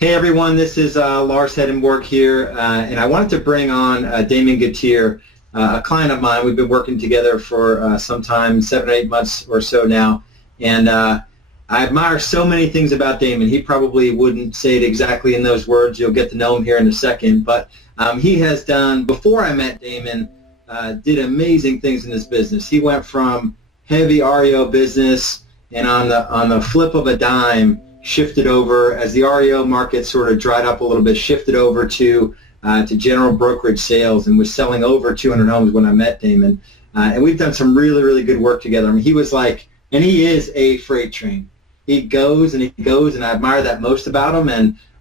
Hey everyone, this is Lars Hedenborg here, and I wanted to bring on Damon Gettier, a client of mine. We've been working together for some time, 7 or 8 months or so now, and I admire so many things about Damon. He probably wouldn't say it exactly in those words. You'll get to know him here in a second, but he has done, before I met Damon, did amazing things in his business. He went from heavy REO business, and on the flip of a dime, shifted over as the REO market sort of dried up a little bit, shifted over to general brokerage sales, and was selling over 200 homes when I met Damon. And we've done some really, really good work together. I mean, he was like, and he is a freight train. He goes, and I admire that most about him.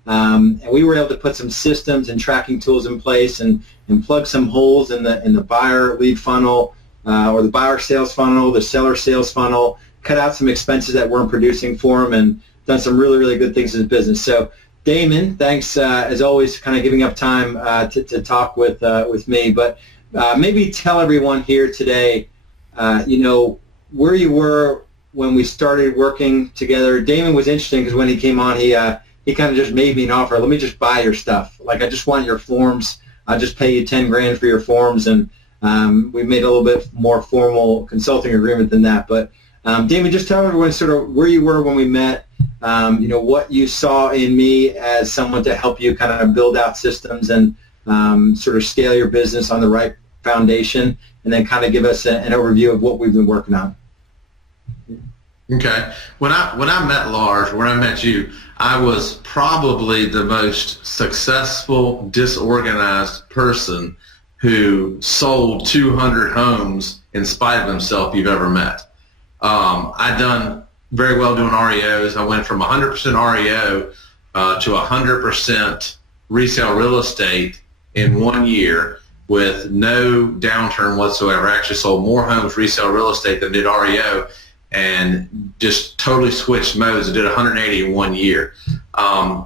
And we were able to put some systems and tracking tools in place and plug some holes in the buyer lead funnel, or the buyer sales funnel, the seller sales funnel, cut out some expenses that weren't producing for him, and done some really, really good things in his business. So, Damon, thanks as always, kind of giving up time to talk with me. But maybe tell everyone here today, where you were when we started working together. Damon was interesting because when he came on, he kind of just made me an offer. Let me just buy your stuff. Like, I just want your forms. I'll just pay you $10,000 for your forms, and we made a little bit more formal consulting agreement than that. But Damon, just tell everyone sort of where you were when we met. What you saw in me as someone to help you kind of build out systems and sort of scale your business on the right foundation, and then kind of give us an overview of what we've been working on. Okay. When I met Lars, when I met you, I was probably the most successful, disorganized person who sold 200 homes in spite of himself you've ever met. I'd done very well doing REOs. I went from 100% REO to 100% resale real estate in 1 year with no downturn whatsoever. I actually sold more homes resale real estate than did REO, and just totally switched modes and did 180 in 1 year.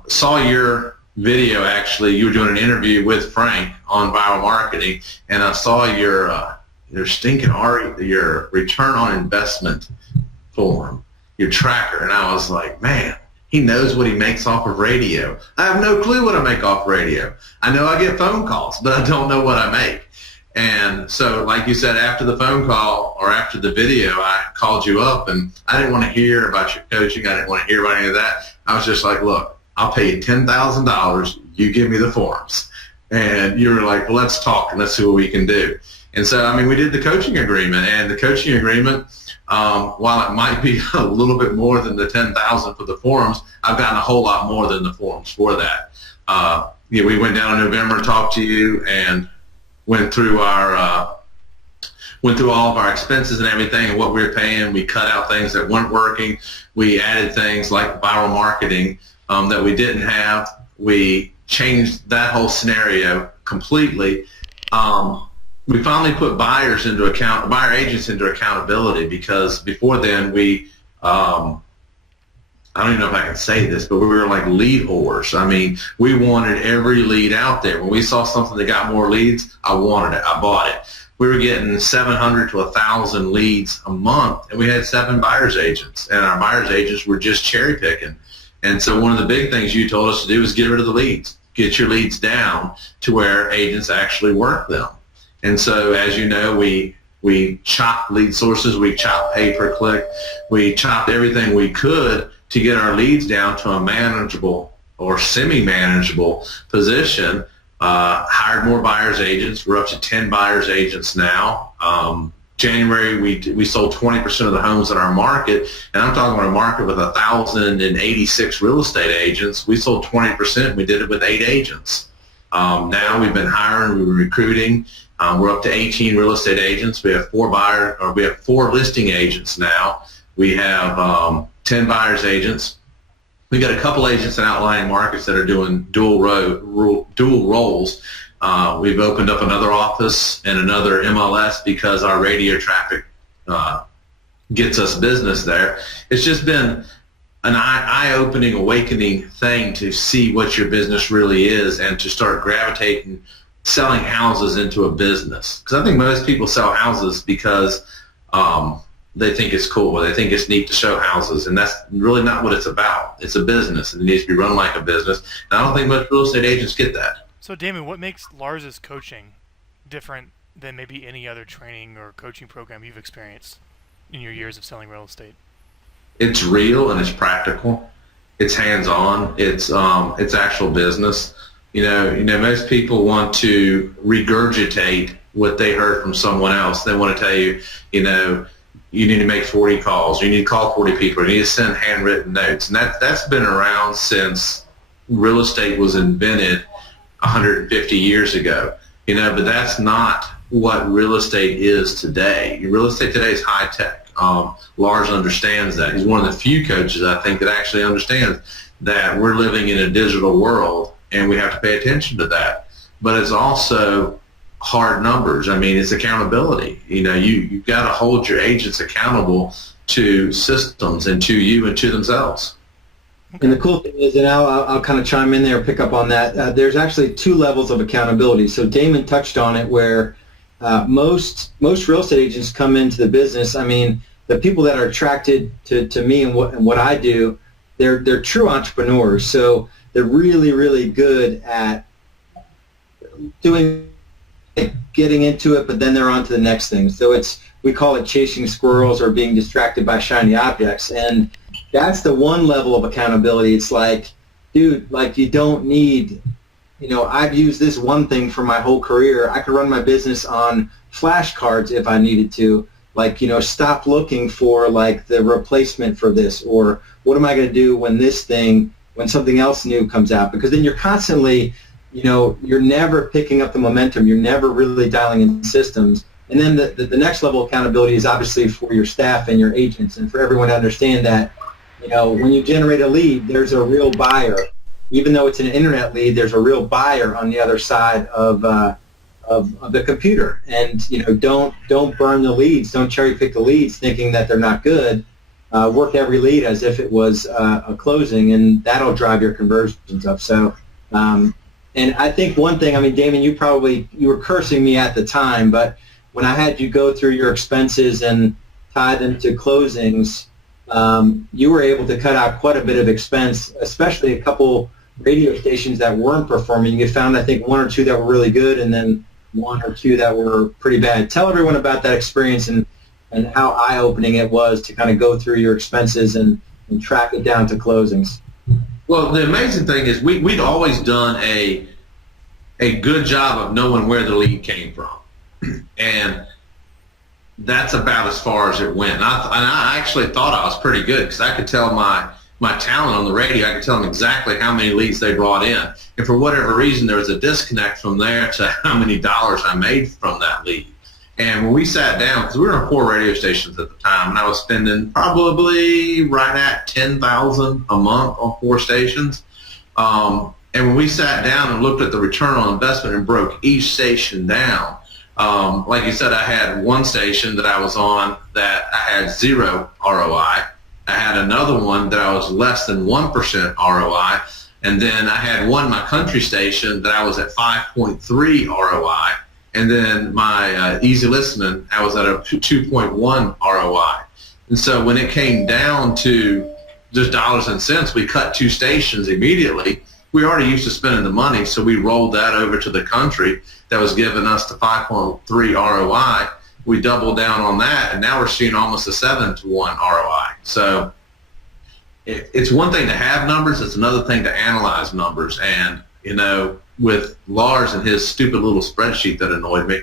Saw your video, actually. You were doing an interview with Frank on viral marketing, and I saw your stinking your return on investment form, your tracker, and I was like, man, he knows what he makes off of radio. I have no clue what I make off radio. I know I get phone calls, but I don't know what I make. And so, like you said, after the phone call or after the video, I called you up, and I didn't want to hear about your coaching. I didn't want to hear about any of that. I was just like, look, I'll pay you $10,000. You give me the forms. And you were like, well, let's talk and let's see what we can do. And so, I mean, we did the coaching agreement, and the coaching agreement, while it might be a little bit more than the $10,000 for the forms, I've gotten a whole lot more than the forms for that. We went down in November and talked to you and went through all of our expenses and everything and what we were paying. We cut out things that weren't working. We added things like viral marketing that we didn't have. We changed that whole scenario completely. We finally put buyer agents into accountability, because before then I don't even know if I can say this, but we were like lead whores. I mean, we wanted every lead out there. When we saw something that got more leads, I wanted it. I bought it. We were getting 700 to 1,000 leads a month, and we had 7 buyer's agents, and our buyer's agents were just cherry picking. And so one of the big things you told us to do is get rid of the leads, get your leads down to where agents actually work them. And so, as you know, we chopped lead sources, we chopped pay per click, we chopped everything we could to get our leads down to a manageable or semi-manageable position. Hired more buyer's agents. We're up to 10 buyer's agents now. January, we sold 20% of the homes in our market, and I'm talking about a market with 1,086 real estate agents. We sold 20%. We did it with 8 agents. Now we've been hiring, we've been recruiting. We're up to 18 real estate agents. We have 4 listing agents now. We have 10 buyer's agents. We got a couple agents in outlying markets that are doing dual roles. We've opened up another office and another MLS because our radio traffic gets us business there. It's just been an eye-opening, awakening thing to see what your business really is and to start gravitating, selling houses into a business. Because I think most people sell houses because they think it's cool, or they think it's neat to show houses, and that's really not what it's about. It's a business, and it needs to be run like a business. And I don't think most real estate agents get that. So, Damon, what makes Lars's coaching different than maybe any other training or coaching program you've experienced in your years of selling real estate? It's real and it's practical. It's hands-on. It's actual business. Most people want to regurgitate what they heard from someone else. They want to tell you, you need to make 40 calls. You need to call 40 people. You need to send handwritten notes. And that's been around since real estate was invented 150 years ago. But that's not what real estate is today. Real estate today is high tech. Lars understands that. He's one of the few coaches, I think, that actually understands that we're living in a digital world and we have to pay attention to that. But it's also hard numbers. I mean, it's accountability. You've got to hold your agents accountable to systems and to you and to themselves. And the cool thing is, and I'll kind of chime in there, pick up on that, there's actually two levels of accountability. So Damon touched on it, where most real estate agents come into the business. I mean, the people that are attracted to me and what I do, they're true entrepreneurs. So they're really, really good at getting into it, but then they're on to the next thing. So we call it chasing squirrels or being distracted by shiny objects. And that's the one level of accountability. It's like, dude, you don't need, I've used this one thing for my whole career. I could run my business on flashcards if I needed to. Stop looking for the replacement for this, or what am I going to do when something else new comes out? Because then you're constantly, you're never picking up the momentum. You're never really dialing in systems. And then the next level of accountability is obviously for your staff and your agents, and for everyone to understand that, when you generate a lead, there's a real buyer. Even though it's an internet lead, there's a real buyer on the other side of the computer. And don't burn the leads. Don't cherry pick the leads thinking that they're not good. Work every lead as if it was a closing, and that'll drive your conversions up. So, and I think one thing, Damon, you were cursing me at the time, but when I had you go through your expenses and tie them to closings, you were able to cut out quite a bit of expense, especially a couple radio stations that weren't performing. You found, I think, one or two that were really good, and then one or two that were pretty bad. Tell everyone about that experience and how eye-opening it was to kind of go through your expenses and track it down to closings. Well, the amazing thing is we'd always done a good job of knowing where the lead came from. And that's about as far as it went. And I actually thought I was pretty good, because I could tell my talent on the radio, I could tell them exactly how many leads they brought in. And for whatever reason, there was a disconnect from there to how many dollars I made from that lead. And when we sat down, because we were on 4 radio stations at the time, and I was spending probably right at $10,000 a month on 4 stations. And when we sat down and looked at the return on investment and broke each station down, like you said, I had one station that I was on that I had 0 ROI. I had another one that I was less than 1% ROI. And then I had one, my country station, that I was at 5.3 ROI. And then my easy listening, I was at a 2.1 ROI. And so when it came down to just dollars and cents, we cut 2 stations immediately. We already used to spending the money, so we rolled that over to the country that was giving us the 5.3 ROI. We doubled down on that, and now we're seeing almost a 7-to-1 ROI. So it's one thing to have numbers. It's another thing to analyze numbers. And, with Lars and his stupid little spreadsheet that annoyed me,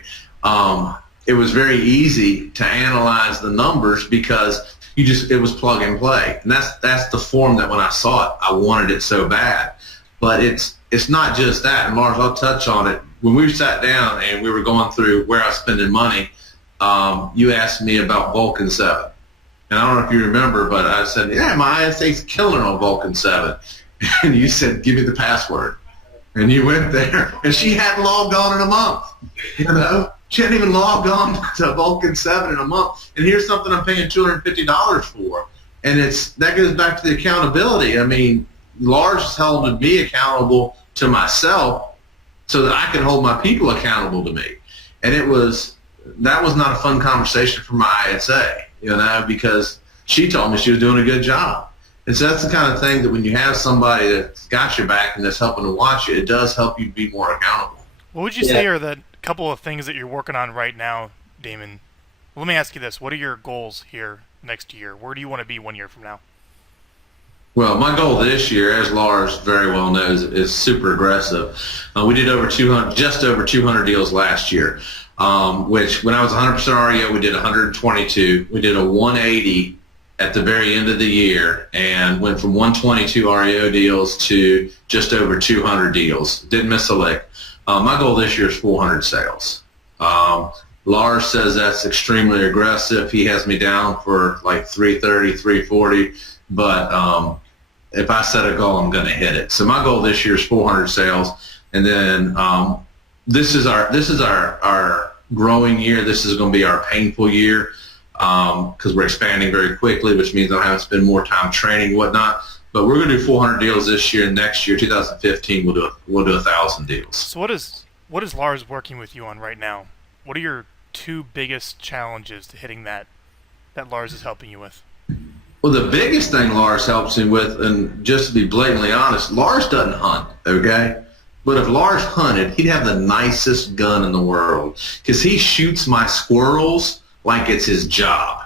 it was very easy to analyze the numbers, because it was plug and play. And that's the form that when I saw it, I wanted it so bad. But it's not just that. And Lars, I'll touch on it. When we sat down and we were going through where I was spending money, you asked me about Vulcan 7. And I don't know if you remember, but I said, yeah, my ISA's killing on Vulcan 7. And you said, give me the password. And you went there, and she hadn't logged on in a month. She hadn't even logged on to Vulcan 7 in a month. And here's something I'm paying $250 for. And that goes back to the accountability. Lars is holding me accountable to myself so that I can hold my people accountable to me. And that was not a fun conversation for my ISA. because she told me she was doing a good job. And so that's the kind of thing that when you have somebody that's got your back and that's helping to watch you, it does help you be more accountable. What would you say are the couple of things that you're working on right now, Damon? Let me ask you this. What are your goals here next year? Where do you want to be 1 year from now? Well, my goal this year, as Lars very well knows, is super aggressive. We did just over 200 deals last year, which when I was 100% REO, we did 122. We did a 180 at the very end of the year and went from 122 REO deals to just over 200 deals. Didn't miss a lick. My goal this year is 400 sales. Lars says that's extremely aggressive. He has me down for like 330, 340, but if I set a goal, I'm going to hit it. So my goal this year is 400 sales, and then this is our growing year. This is going to be our painful year because we're expanding very quickly, which means I'll have to spend more time training and whatnot. But we're going to do 400 deals this year, and next year, 2015, we'll do 1,000 deals. So what is Lars working with you on right now? What are your two biggest challenges to hitting that Lars is helping you with? Well, the biggest thing Lars helps me with, and just to be blatantly honest, Lars doesn't hunt, okay? But if Lars hunted, he'd have the nicest gun in the world because he shoots my squirrels like it's his job.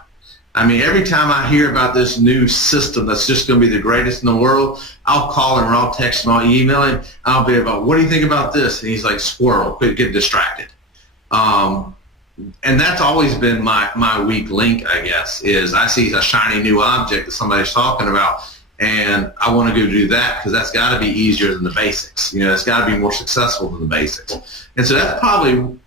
I mean, every time I hear about this new system that's just going to be the greatest in the world, I'll call him or I'll text him, I'll email him, I'll be about, what do you think about this? And he's like, squirrel, quit getting distracted. And that's always been my weak link, I guess, is I see a shiny new object that somebody's talking about, and I want to go do that because that's got to be easier than the basics. It's got to be more successful than the basics. And so that's probably,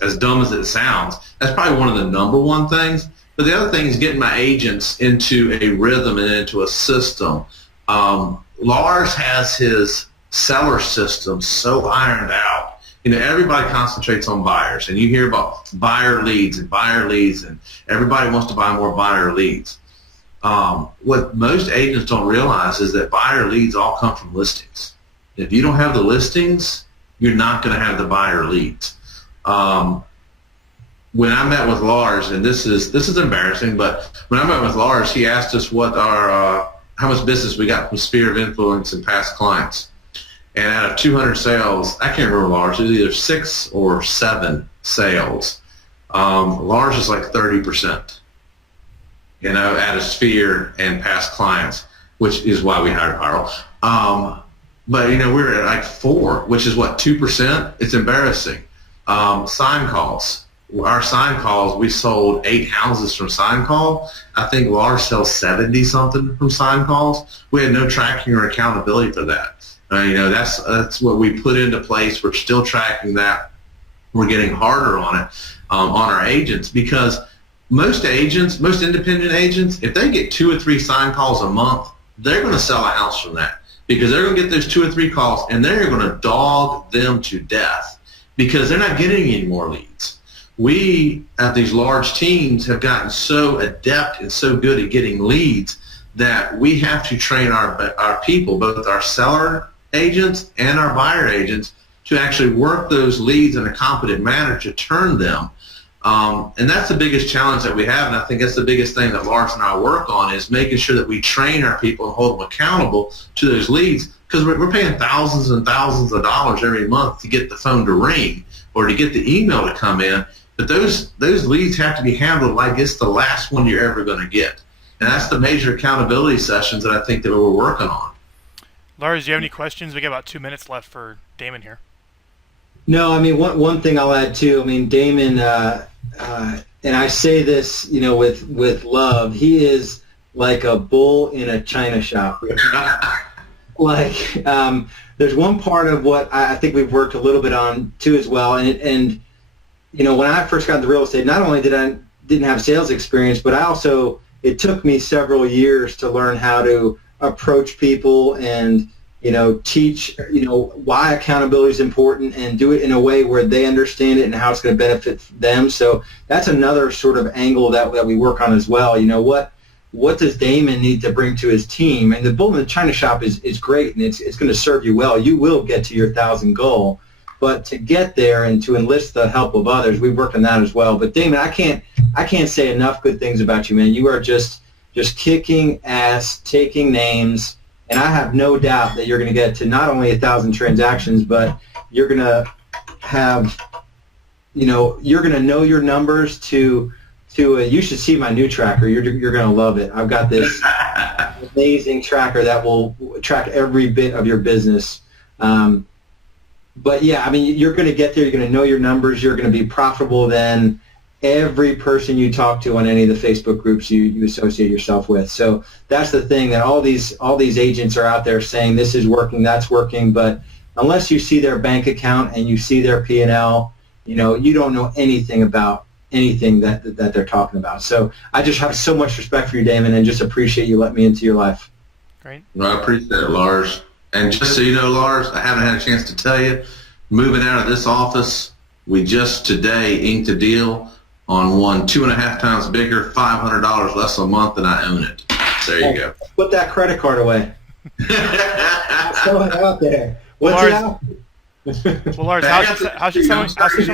as dumb as it sounds, that's probably one of the number one things. But the other thing is getting my agents into a rhythm and into a system. Lars has his seller system so ironed out. Everybody concentrates on buyers, and you hear about buyer leads, and everybody wants to buy more buyer leads. What most agents don't realize is that buyer leads all come from listings. If you don't have the listings, you're not going to have the buyer leads. When I met with Lars, and this is embarrassing, but when I met with Lars, he asked us what how much business we got from sphere of influence and past clients. And out of 200 sales, I can't remember Lars, it was either 6 or 7 sales. Lars is like 30%, out of sphere and past clients, which is why we hired Harold. But, we're at like 4, which is what, 2%? It's embarrassing. Sign calls. Our sign calls, we sold 8 houses from sign call. I think Lars sells 70-something from sign calls. We had no tracking or accountability for that. That's what we put into place. We're still tracking that. We're getting harder on it, on our agents, because most independent agents, if they get 2 or 3 sign calls a month, they're going to sell a house from that because they're going to get those 2 or 3 calls and they're going to dog them to death because they're not getting any more leads. We, at these large teams, have gotten so adept and so good at getting leads that we have to train our people, both our seller agents and our buyer agents, to actually work those leads in a competent manner to turn them. And that's the biggest challenge that we have, and I think that's the biggest thing that Lars and I work on is making sure that we train our people and hold them accountable to those leads because we're paying thousands and thousands of dollars every month to get the phone to ring or to get the email to come in, but those leads have to be handled like it's the last one you're ever going to get. And that's the major accountability sessions that I think that we're working on. Lars, do you have any questions? We got about 2 minutes left for Damon here. No, one thing I'll add too. Damon, and I say this, with love. He is like a bull in a china shop. There's one part of what I think we've worked a little bit on too as well. And when I first got into real estate, not only didn't have sales experience, but it took me several years to learn how to approach people and, teach, why accountability is important and do it in a way where they understand it and how it's going to benefit them. So that's another sort of angle that we work on as well. What does Damon need to bring to his team? And the bull in the china shop is great, and it's going to serve you well. You will get to your 1,000 goal. But to get there and to enlist the help of others, we've worked on that as well. But Damon, I can't I can't say enough good things about you, man. You are just kicking ass, taking names, and I have no doubt that you're going to get to not only 1,000 transactions, but you're going to have, you're going to know your numbers to you should see my new tracker. You're going to love it. I've got this amazing tracker that will track every bit of your business. But yeah, I mean, you're going to get there. You're going to know your numbers. You're going to be profitable than every person you talk to on any of the Facebook groups you associate yourself with. So that's the thing, that all these agents are out there saying this is working, that's working, but unless you see their bank account and you see their P&L, you don't know anything about anything that they're talking about. So I just have so much respect for you, Damon, and just appreciate you letting me into your life. Great. Well, I appreciate it, Lars. And just so you know, Lars, I haven't had a chance to tell you, moving out of this office, we just today inked a deal on one 2.5 times bigger, $500 less a month, than I own it. There you go. Put that credit card away. Throw it out there. What's it out? Well, Lars, how should someone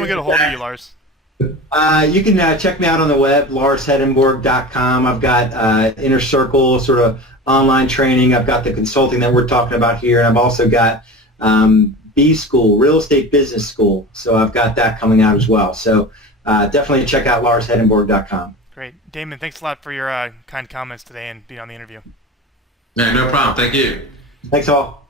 get a hold of you, Lars? You can check me out on the web, larshedenborg.com. I've got Inner Circle sort of online training. I've got the consulting that we're talking about here, and I've also got B School, Real Estate Business School. So I've got that coming out as well. So definitely check out larshedenborg.com. Great. Damon, thanks a lot for your kind comments today and being on the interview. Yeah, no problem. Thank you. Thanks all.